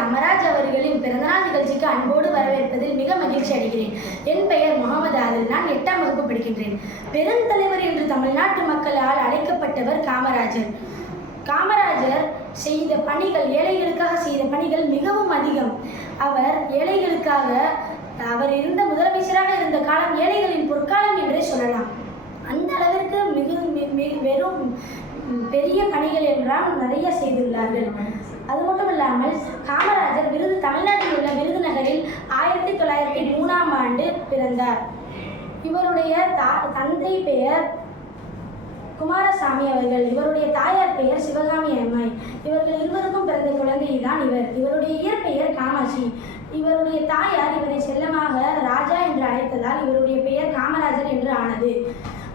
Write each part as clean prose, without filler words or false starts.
காமராஜ் அவர்களின் பிறந்தநாள் நிகழ்ச்சிக்கு அன்போடு வரவேற்பதில் மிக மகிழ்ச்சி அடைகிறேன். என் பெயர் முகமது ஆதில். நான் 8ஆம் வகுப்பு படிக்கின்றேன். பெருந்தலைவர் என்று தமிழ்நாட்டு மக்களால் அழைக்கப்பட்டவர் காமராஜர். காமராஜர் செய்த பணிகள், ஏழைகளுக்காக செய்த பணிகள் மிகவும் அதிகம். அவர் ஏழைகளுக்காக அவர் இருந்த முதலமைச்சராக இருந்த காலம் ஏழைகளின் பொற்காலம் என்றே சொல்லலாம். அந்த அளவிற்கு வெறும் பெரிய பணிகள் என்றால் நிறைய செய்துள்ளார்கள். அது மட்டும் இல்லாமல் காமராஜர் தமிழ்நாட்டில் உள்ள விருதுநகரில் 1903ஆம் ஆண்டு பிறந்தார். இவருடைய தந்தை பெயர் குமாரசாமி அவர்கள். இவருடைய தாயார் பெயர் சிவகாமி அம்மாய். இவர்கள் இருவருக்கும் பிறந்த குழந்தை தான் இவர். இவருடைய இயற்பெயர் காமாட்சி. இவருடைய தாயார் இவரை செல்லமாக ராஜா என்று அழைத்ததால் இவருடைய பெயர் காமராஜர் என்று ஆனது.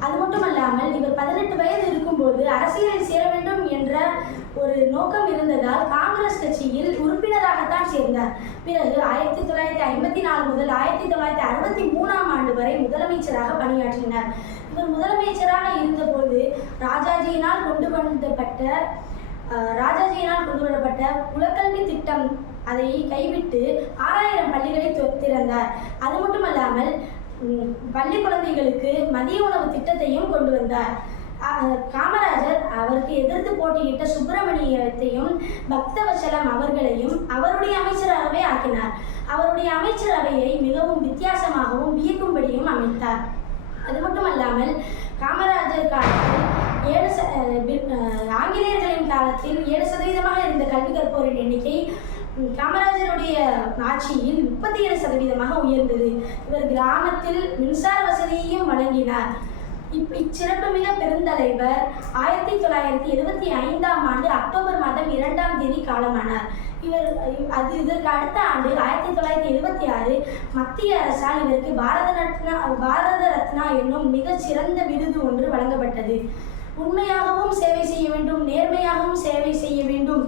அது மட்டுமல்லாமல் இவர் 18 வயது இருக்கும்போது அரசியலில் சேர வேண்டும் என்ற ஒரு நோக்கம் இருந்ததால் காங்கிரஸ் கட்சியில் உறுப்பினராகத்தான் சேர்ந்தார். பிறகு 1954 முதல் 1963ஆம் ஆண்டு வரை முதலமைச்சராக பணியாற்றினார். இவர் முதலமைச்சராக இருந்தபோது ராஜாஜியினால் கொண்டு வரப்பட்ட குலக்கல்வி திட்டம் அதை கைவிட்டு 6000 பள்ளிகளை திறந்தார். அது மட்டுமல்லாமல் பள்ளி குழந்தைகளுக்கு மதிய உணவு திட்டத்தையும் கொண்டு வந்தார். காமராஜர் அவருக்கு எதிர்த்து போட்டியிட்ட சுப்பிரமணியத்தையும் பக்தவச்சலம் அவர்களையும் அவருடைய அமைச்சராகவே ஆக்கினார். அவருடைய அமைச்சரவையை மிகவும் வித்தியாசமாகவும் வியக்கும்படியும் அமைத்தார். அது மட்டுமல்லாமல் காமராஜர் காலத்தில் ஆங்கிலேயர்களின் காலத்தில் 7% இருந்த கல்வி கற்போரின் எண்ணிக்கை காமராஜருடைய ஆட்சியில் 37% உயர்ந்தது. இவர் கிராமத்தில் மின்சார வசதியையும் வழங்கினார். இச்சிறப்புமிக பெருந்தலைவர் 1975ஆம் ஆண்டு அக்டோபர் மாதம் 2ஆம் தேதி காலமானார். இதற்கு அடுத்த ஆண்டு 1976 மத்திய அரசால் இவருக்கு பாரத ரத்னா என்னும் மிகச் சிறந்த விருது ஒன்று வழங்கப்பட்டது. உண்மையாகவும் சேவை செய்ய வேண்டும், நேர்மையாகவும் சேவை செய்ய வேண்டும்,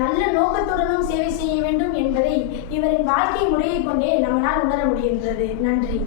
நல்ல நோக்கத்துடனும் சேவை செய்ய வேண்டும் என்பதை இவரின் வாழ்க்கை முறையை கொண்டே நம்மால் உணர முடிகின்றது. நன்றி.